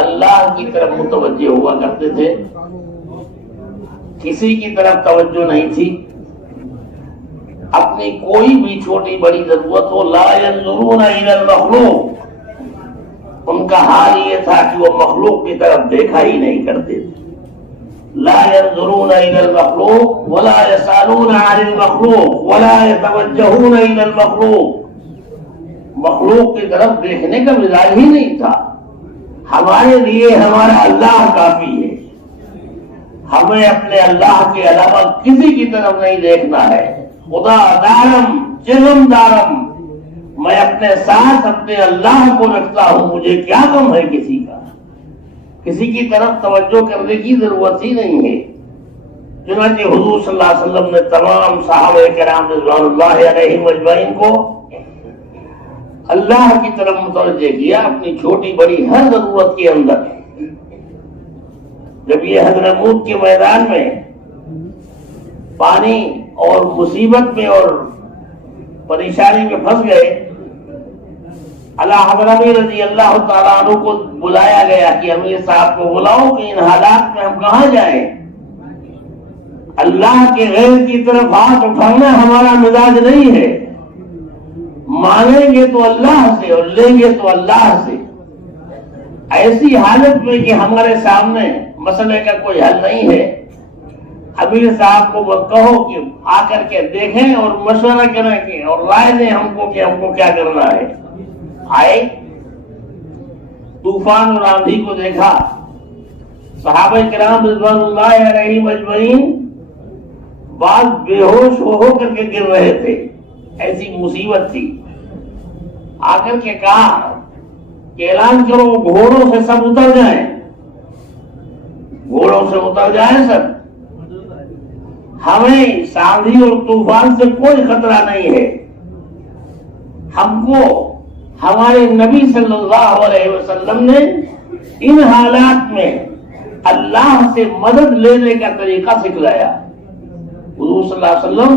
اللہ کی طرف متوجہ ہوا کرتے تھے، کسی کی طرف توجہ نہیں تھی. اپنی کوئی بھی چھوٹی بڑی ضرورت ہو، لا ينظرون الى المخلوق، ان کا حال یہ تھا کہ وہ مخلوق کی طرف دیکھا ہی نہیں کرتے تھے. لا ينظرون الى المخلوق ولا يسالون عن المخلوق ولا يتوجهون الى المخلوق. مخلوق کی طرف دیکھنے کا مزاج ہی نہیں تھا. ہمارے لیے ہمارا اللہ کافی ہے، ہمیں اپنے اللہ کے علاوہ کسی کی طرف نہیں دیکھنا ہے. خدا دارم چلم دارم، میں اپنے ساتھ اپنے اللہ کو رکھتا ہوں، مجھے کیا غم ہے کسی کا. کسی کی طرف توجہ کرنے کی ضرورت ہی نہیں ہے. چنانچہ حضور صلی اللہ علیہ وسلم نے تمام صحابہ کرام رضوان اللہ علیہم اجمعین کو اللہ کی طرف متوجہ کیا اپنی چھوٹی بڑی ہر ضرورت کے اندر. جب یہ حضرموت کے میدان میں پانی اور مصیبت میں اور پریشانی میں پھنس گئے، اللہ حضرت رضی اللہ تعالیٰ عنہ کو بلایا گیا کہ امیر صاحب کو بلاؤ کہ ان حالات میں ہم کہاں جائیں. اللہ کے غیر کی طرف ہاتھ اٹھانا ہمارا مزاج نہیں ہے. مانگیں گے تو اللہ سے اور لیں گے تو اللہ سے. ایسی حالت میں کہ ہمارے سامنے مسئلے کا کوئی حل نہیں ہے، امیر صاحب کو کہو کہ آ کر کے دیکھیں اور مشورہ کریں کہ اور رائے دیں ہم کو کہ ہم کو کیا کرنا ہے. آئے، طوفان اور آندھی کو دیکھا، صحابہ کرام رضوان اللہ علیہم اجمعین بعض بے ہوش ہو کر کے گر رہے تھے، ایسی مصیبت تھی. آ کر کے کہا کہ اعلان کرو گھوڑوں سے سب اتر جائیں، گھوڑوں سے اتر جائیں سب، ہمیں آندھی اور طوفان سے کوئی خطرہ نہیں ہے. ہم کو ہمارے نبی صلی اللہ علیہ وسلم نے ان حالات میں اللہ سے مدد لینے کا طریقہ سکھلایا. حضور صلی اللہ علیہ وسلم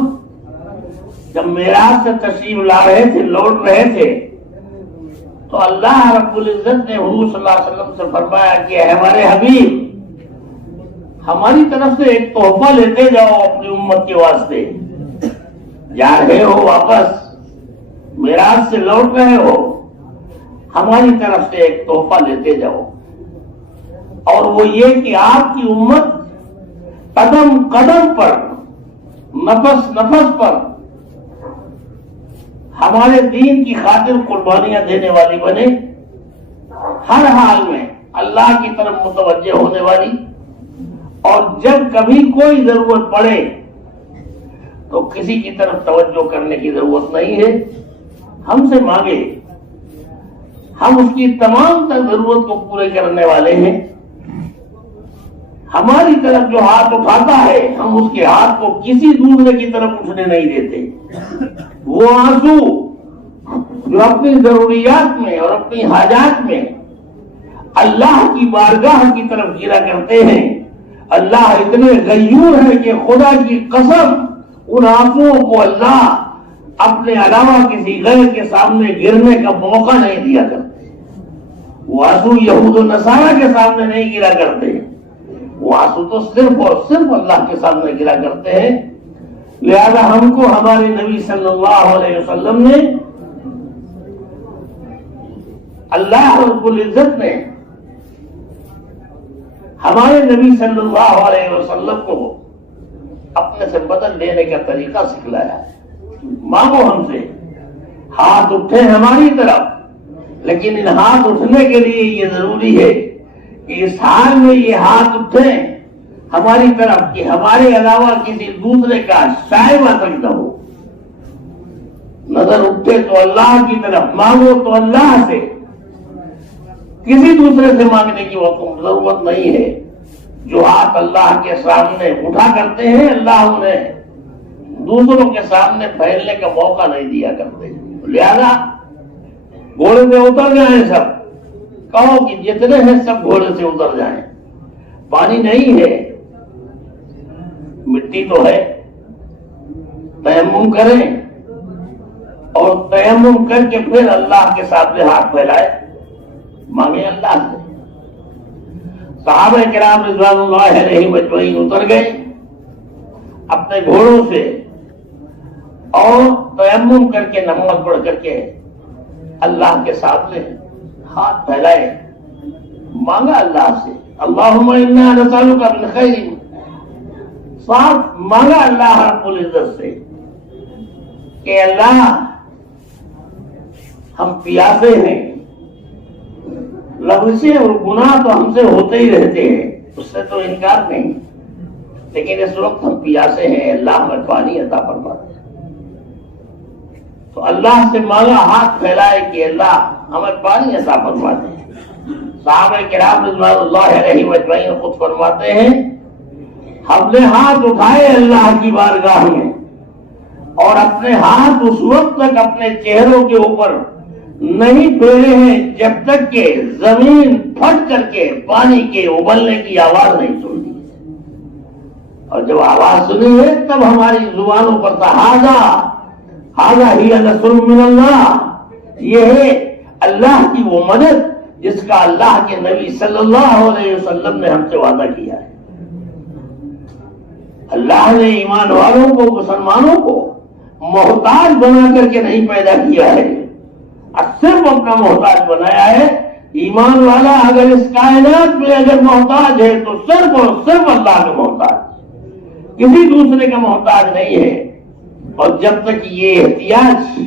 جب معراج سے تشریف لا رہے تھے، لوٹ رہے تھے، تو اللہ رب العزت نے حضور صلی اللہ علیہ وسلم سے فرمایا کہ اے ہمارے حبیب، ہماری طرف سے ایک تحفہ لیتے جاؤ اپنی امت کے واسطے. جا رہے ہو واپس، معراج سے لوٹ رہے ہو، ہماری طرف سے ایک تحفہ لیتے جاؤ، اور وہ یہ کہ آپ کی امت قدم قدم پر، نفس نفس پر ہمارے دین کی خاطر قربانیاں دینے والی بنے، ہر حال میں اللہ کی طرف متوجہ ہونے والی، اور جب کبھی کوئی ضرورت پڑے تو کسی کی طرف توجہ کرنے کی ضرورت نہیں ہے. ہم سے مانگے، ہم اس کی تمام تر ضرورت کو پورے کرنے والے ہیں. ہماری طرف جو ہاتھ اٹھاتا ہے ہم اس کے ہاتھ کو کسی دوسرے کی طرف اٹھنے نہیں دیتے. وہ آنسو جو اپنی ضروریات میں اور اپنی حاجات میں اللہ کی بارگاہ کی طرف گرا کرتے ہیں، اللہ اتنے غیور ہے کہ خدا کی قسم ان آنسوؤں کو اللہ اپنے علاوہ کسی غیر کے سامنے گرنے کا موقع نہیں دیا کرتے. وہ آنسو یہود و نصارہ کے سامنے نہیں گرا کرتے، وہ آنسو تو صرف اور صرف اللہ کے سامنے گرا کرتے ہیں. لہذا ہم کو ہمارے نبی صلی اللہ علیہ وسلم نے، اللہ رب العزت نے ہمارے نبی صلی اللہ علیہ وسلم کو اپنے سے بدل لینے کا طریقہ سکھلایا. مانگو ہم سے، ہاتھ اٹھے ہماری طرف، لیکن ان ہاتھ اٹھنے کے لیے یہ ضروری ہے کہ اس حال میں یہ ہاتھ اٹھیں ہماری طرف کہ ہمارے علاوہ کسی دوسرے کا شائبہ تک نہ ہو. نظر اٹھے تو اللہ کی طرف، مانگو تو اللہ سے، کسی دوسرے سے مانگنے کی ضرورت نہیں ہے. جو ہاتھ اللہ کے سامنے اٹھا کرتے ہیں اللہ انہیں دوسروں کے سامنے پھیلنے کا موقع نہیں دیا کرتے. لہذا گھوڑے سے اتر جائیں سب، کہو کہ جتنے ہیں سب گھوڑے سے اتر جائیں. پانی نہیں ہے، مٹی تو ہے، تیمم کریں اور تیمم کر کے پھر اللہ کے سامنے ہاتھ پھیلائے، مانگے اللہ سے. صحابہ کرام رضوان اللہ علیہم اجمعین اتر گئے اپنے گھوڑوں سے اور تیمم کر کے نماز پڑھ کر کے اللہ کے سامنے ہاتھ پھیلائے، مانگا اللہ سے، اللہم انا نسألک من خیر، صاف مانگا اللہ رب العزت سے کہ اللہ ہم پیاسے ہیں، لغزشیں اور گناہ تو ہم سے ہوتے ہی رہتے ہیں، اس سے تو انکار نہیں، لیکن اس وقت ہم پیاسے ہیں، اللہ ہمیں پانی عطا فرما دے۔ تو اللہ سے مانگا، ہاتھ پھیلائے کہ اللہ ہمیں پانی عطا فرما دے۔ صحابہ کرام رضوان اللہ علیہم اجمعین خود فرماتے ہیں ہم نے ہاتھ اٹھائے اللہ کی بارگاہ میں اور اپنے ہاتھ اس وقت تک اپنے چہروں کے اوپر نہیں پھیرے ہیں جب تک کہ زمین پھٹ کر کے پانی کے ابلنے کی آواز نہیں سنی، اور جب آواز سنی ہے تب ہماری زبانوں پر تھا ھذا ہی نصر من اللہ، یہ ہے اللہ کی وہ مدد جس کا اللہ کے نبی صلی اللہ علیہ وسلم نے ہم سے وعدہ کیا ہے۔ اللہ نے ایمان والوں کو، مسلمانوں کو محتاج بنا کر کے نہیں پیدا کیا ہے، صرف اپنا محتاج بنایا ہے۔ ایمان والا اگر اس کائنات میں اگر محتاج ہے تو صرف اور صرف اللہ کا محتاج، کسی دوسرے کا محتاج نہیں ہے۔ اور جب تک یہ احتیاج